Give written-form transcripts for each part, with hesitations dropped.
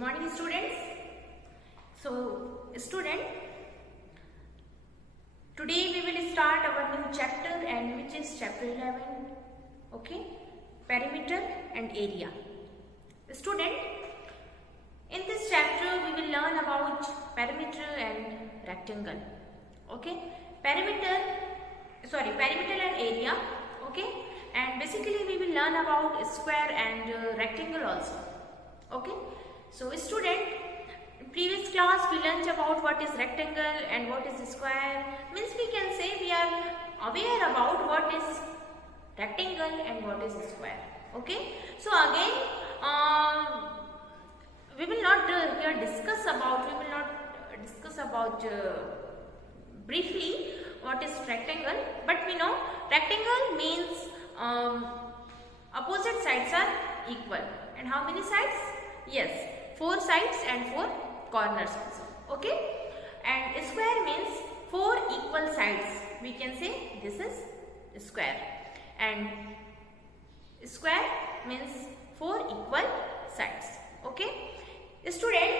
morning students. So student, today we will start our new chapter and which is chapter 11. Okay, perimeter and area. Student, in this chapter we will learn about perimeter and rectangle. Okay, perimeter and area. Okay, and basically we will learn about square and rectangle also. Okay, so student, in previous class we learned about what is rectangle and what is square. Means we can say we are aware about what is rectangle and what is square. Okay, so again we will not discuss about briefly what is rectangle, but we know rectangle means opposite sides are equal. And how many sides? Yes, 4 sides and 4 corners also. Okay, and square means 4 equal sides. We can say this is square, and square means 4 equal sides. Okay, student,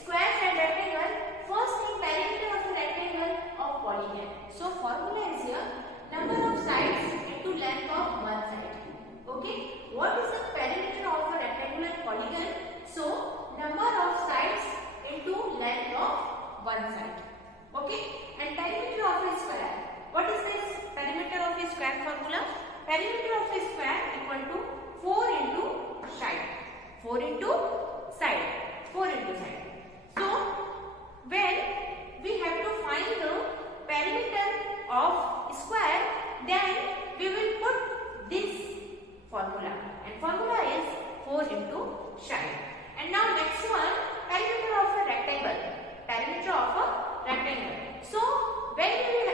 square and rectangle. First thing, perimeter of a rectangle of polygon. So formula is here, number of sides into length of one side. Okay, what is the perimeter of a rectangular polygon? So number of sides into length of one side. Okay, and perimeter of a square. What is this perimeter of a square formula? Perimeter of a square equal to 4 into side. 4 into side. 4 into side. So when we have to find the perimeter of square, then we will put this formula, and formula is 4 into side. And now next one, perimeter of a rectangle. Perimeter of a rectangle. So when we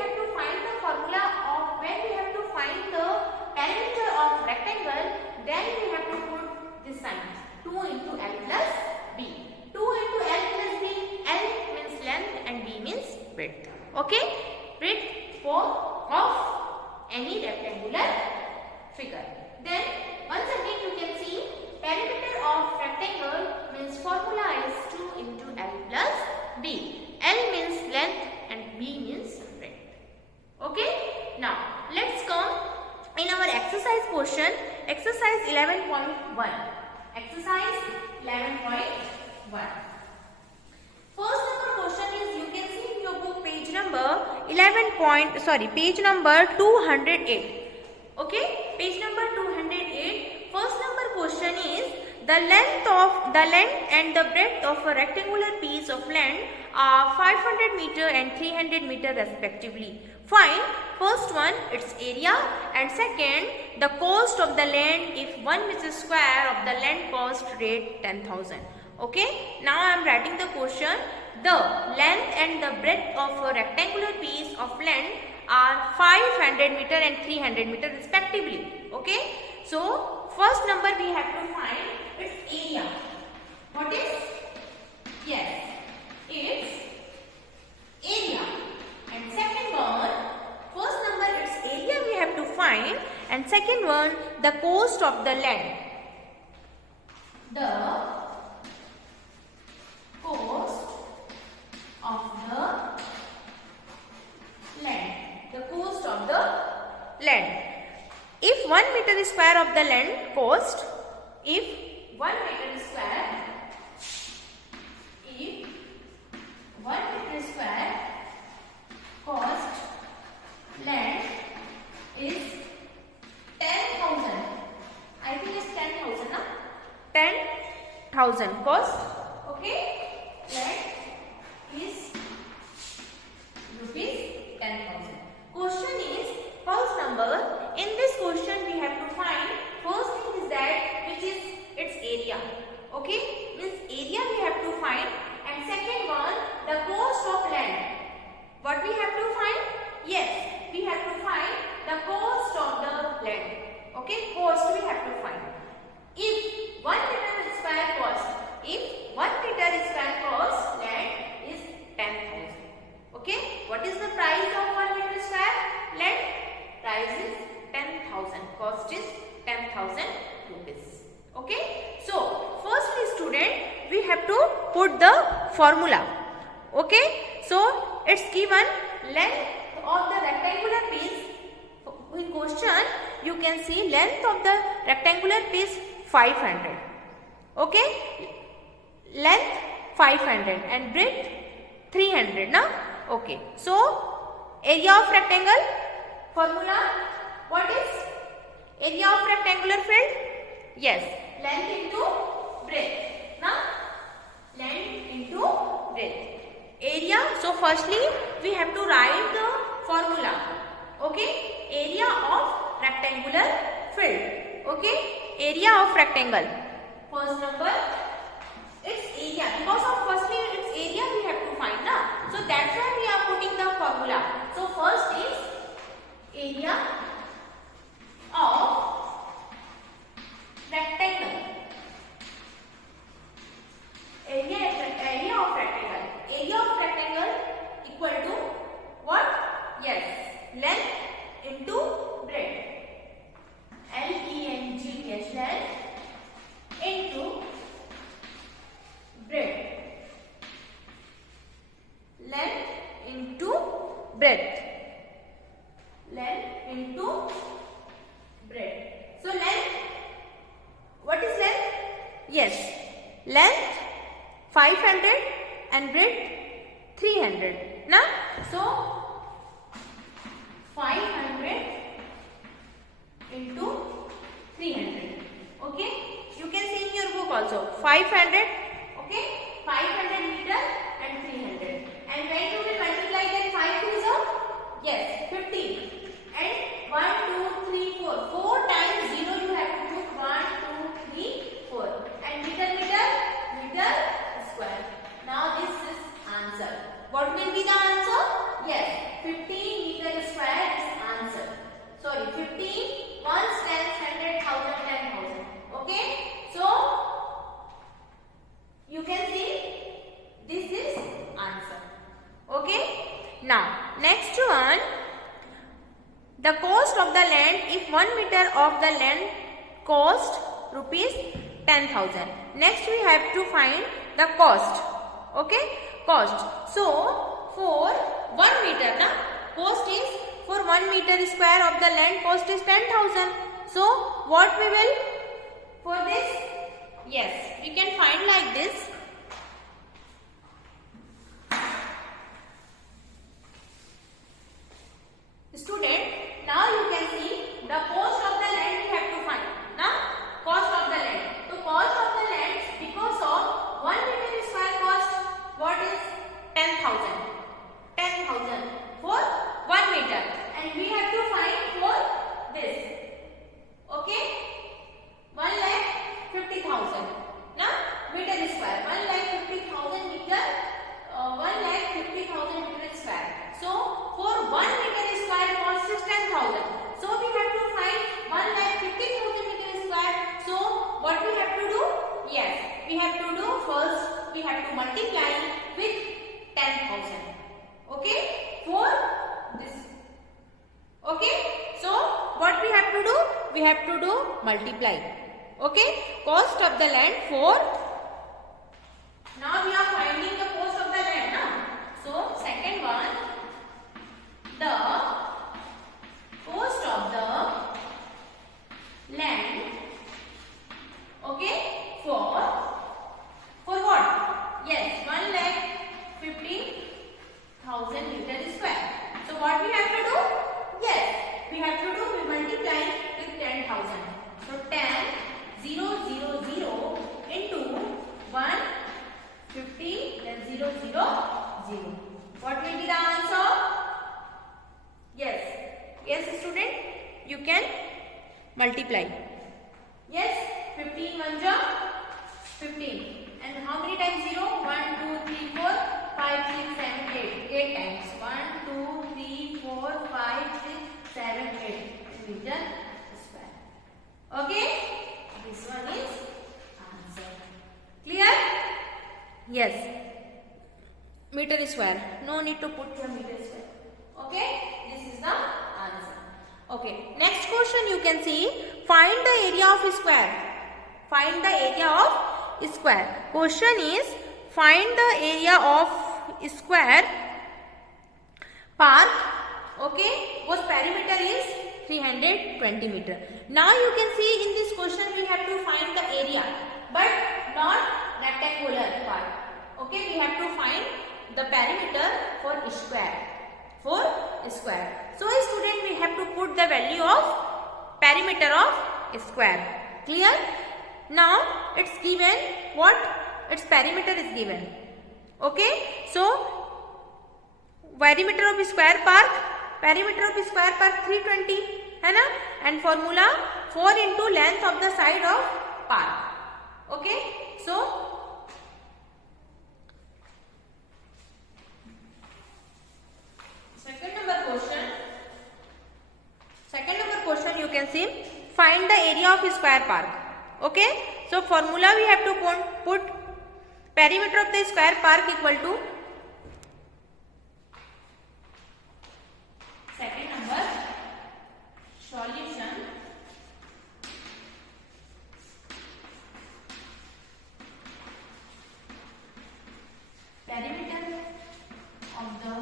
have to find the formula of, when we have to find the perimeter of rectangle, then we have to put this sign, 2 into L plus B. 2 into L plus B. L means length and B means width. Okay, width of any rectangular figure. Then once again you can see perimeter of rectangle means formula is 2 into L plus B. L means length and B means width. Okay, now let's come in our exercise portion. Exercise 11.1. Exercise 11.1. First number question is, you can see in your book page number page number 208. Okay, page number 208. First number question is, the length and the breadth of a rectangular piece of land are 500 meter and 300 meter respectively. Find first one its area, and second the cost of the land if 1 meter square of the land cost rate 10,000. Okay, now I am writing the question. The length and the breadth of a rectangular piece of land are 500 meter and 300 meter respectively. Okay, so first number we have to find its area. What is? Yes, its area. And second one, first number its area we have to find, and second one the cost of the land. The cost of the land. The cost of the land. If 1 meter square of the land cost, if 1 meter square cost land is 10,000. I think it's 10,000, na? 10,000 cost. Okay, land is rupees 10,000. Question is, first number, in this question we have to find, first thing is that which is its area. Okay, means area we have to find, and second one the cost of land. What we have to find? Yes, we have to find the cost of the land. Okay, cost we have to find. If 1 meter square cost, land is 10,000. Okay, what is the price of 1 meter square land? Price is 10,000. Cost is 10,000 rupees. Okay, so firstly student, we have to put the formula. Okay, so it's given length of the rectangular piece. In question you can see length of the rectangular piece 500. Okay, length 500 and breadth 300 na. Okay, so area of rectangle formula, what is area of rectangular field? Yes, length into breadth na, length into breadth. Area, so firstly we have to write the formula. Okay, area of rectangular field. Okay, area of rectangle, first number its area, because of firstly its area we have to find na, so that's why we are putting the formula. So first is area of rectangle, area of rectangle, area of rectangle equal to what? Yes, length into breadth, LENGTH, length into breadth, length into breadth, length into breadth. So length, what is length? Yes, length 500 and breadth 300 na. So 500 into 300. Okay, you can see in your book also 500. Okay, 500 meter and 300. And when you will multiply then 5 is of, yes, 15. And 1, 2, 3, 4. 4 times 0 you have to put 1, 2, 3, 4. And meter square. Now this is answer. What will be the answer? Yes, 15 meter square is answer. Sorry, 15, 1, 10, 100, 1000, 10,000. Okay, so you can see this is answer. Okay, now next one, the cost of the land, if 1 meter of the land cost rupees 10,000. Next we have to find the cost. Okay, cost. So for 1 meter na, cost is, for 1 meter square of the land cost is 10,000. So what we will for this? Yes, we can find like this. Student, now you can see the cost of the land we have to find. Now, cost of the land. So, cost of the land, because of 1 meter square cost, what is 10,000? 10,000 for 1 meter. And we have to find for this. Okay? 1,50,000. Now, meter square. 1,50,000 meter. 1,50,000 meter square. So, for 1 meter square cost is 10,000. So, we have to find 1,50,000 meter square. So, what we have to do? Yes, we have to do first, we have to multiply with 10,000. Okay? For this. Okay? So, what we have to do? We have to do multiply. Okay? Cost of the land for, now we are finding the cost of the land now. So, second one, the cost of the land, okay, for what? Yes, 1,50,000 meter square. So what we have to do? Yes, we have to do, we multiply with 10,000. So 10, 0, 0, 0 into 150, then 0, 0, 0. What will be the answer? Yes. Yes, student, you can multiply. Yes, 15 1 ja 15. And how many times 0? 1, 2, 3, 4, 5, 6, 7, 8. 8 times. 1, 2, 3, 4, 5, 6, 7, 8. Meter square. Okay? This one is answer. Clear? Yes. Meter square. No need to put your meter square. Okay? This is the answer. Okay. Next question you can see. Find the area of a square. Find the area of square. Question is find the area of square park. Okay, whose perimeter is 320 meter. Now you can see in this question we have to find the area, but not rectangular part. Okay, we have to find the perimeter for square. So student, we have to put the value of perimeter of square. Clear? Now it's given what? Its perimeter is given. Okay, so perimeter of square park 320 है ना, and formula 4 into length of the side of park. Okay, so second number question you can see, find the area of square park. Okay, so formula we have to put perimeter of the square park equal to, second number solution, perimeter of the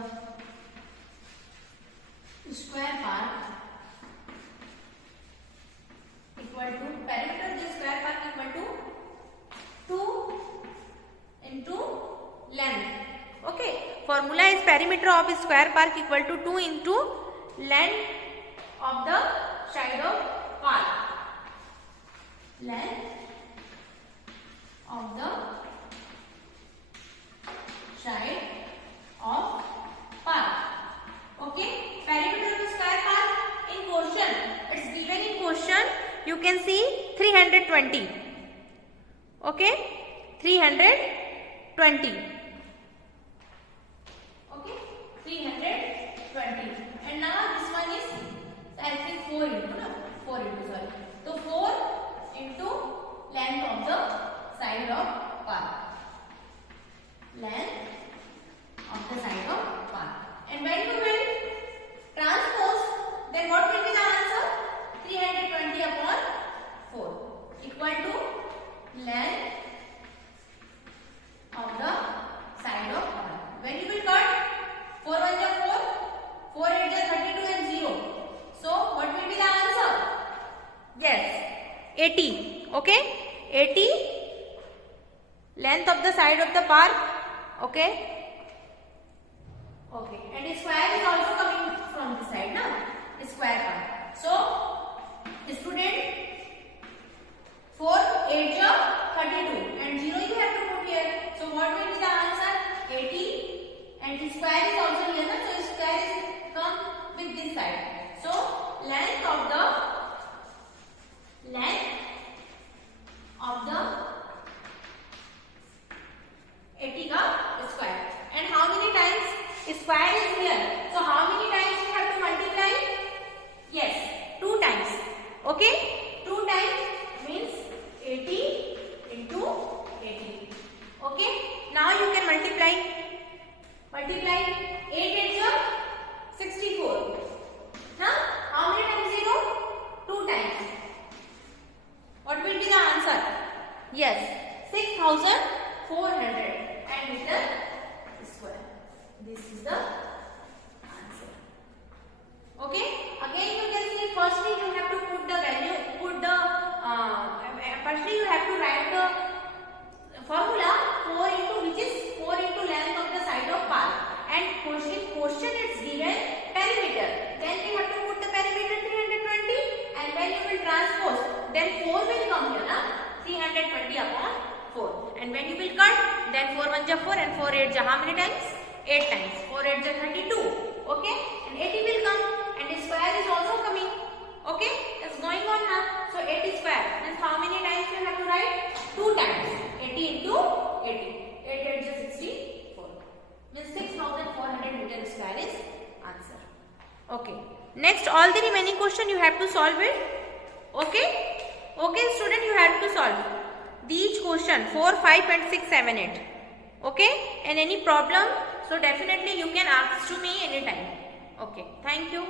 square park equal to, perimeter of the square park equal to 2 into length. Okay, formula is perimeter of square park equal to 2 into length of the side of park. Length of the side of park. Okay, perimeter of square park in question, it's given in question, you can see 320. Okay, 320. Okay, 320. And now this one is, I think 4 into, sorry. So 4 into length of the side of park. Length of the side of park. And when you will transpose, then what will be the answer? 320 upon 4 equal to length of the side of park. When you will cut, 4 1 is 4, 4 8 is 32 and 0. So what will be the answer? Yes, 80. Okay, 80 length of the side of the park. Okay, and square is also coming from this side, na? Square part. So student, 4 8 is 32 and 0 you have to put here. So what will be the answer? 80, and square is also here, na? So square is come with this side. So length of the 80 का square. And how many times square is here? So how many times you have to multiply? Yes, 2 times. Okay, 2 times means 80 into 80. Okay, now you can multiply. 8 8 is 64. Now how many times 0? 2 times. What will be the answer? Yes, 6,400 meter square. This is the answer. Okay, again you can see, firstly you have to put the value, firstly you have to write the formula 4 into, which is 4 into length of the side of park, and question it's given perimeter, then we have to put the perimeter 320, and when you will transpose, then 4 will come here, na? 320 upon 4, and when you will cut, then 4 1 is 4 and 4 8 is how many times? 8 times. 4 8 is 32. Okay, and 80 will come, and square is also coming. Okay, it's going on now. So 80 square, then how many times you have to write? 2 times. 80 into 80. 8 8 is 64. Means 6,400 meter square is answer. Okay, next all the remaining question you have to solve it. Okay, student, you have to solve these question 4 5 and 6 7 8. Okay, and any problem, so definitely you can ask to me anytime. Okay, thank you.